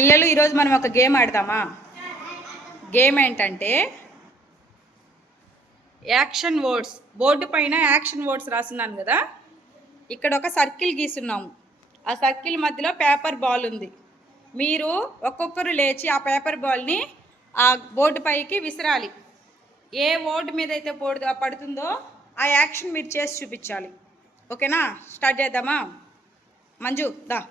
పిల్లలు ఈరోజు మనం ఒక గేమ్ ఆడదామా? గేమ్ ఏంటంటే యాక్షన్ వర్డ్స్. బోర్డు పైన యాక్షన్ వర్డ్స్ రాస్తున్నాను కదా, ఇక్కడ ఒక సర్కిల్ గీస్తున్నాము. ఆ సర్కిల్ మధ్యలో పేపర్ బాల్ ఉంది. మీరు ఒక్కొక్కరు లేచి ఆ పేపర్ బాల్ని ఆ బోర్డు పైకి విసిరాలి. ఏ వర్డ్ మీద అయితే పడుతుందో ఆ యాక్షన్ మీరు చేసి చూపించాలి. ఓకేనా? స్టార్ట్ చేద్దామా? మంజు దా.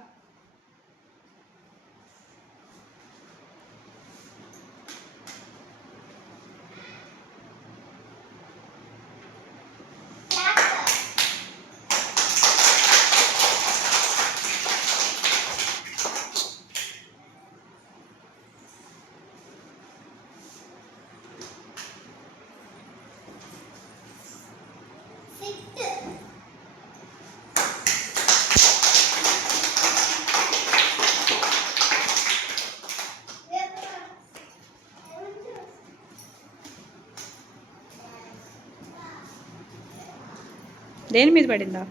దేని మీద పడిందా?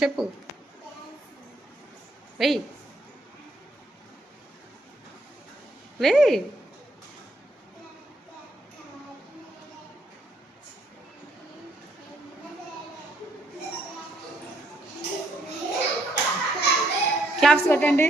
చెప్పు. వెయ్యి వెయ్యి. క్లాప్స్ కొట్టండి.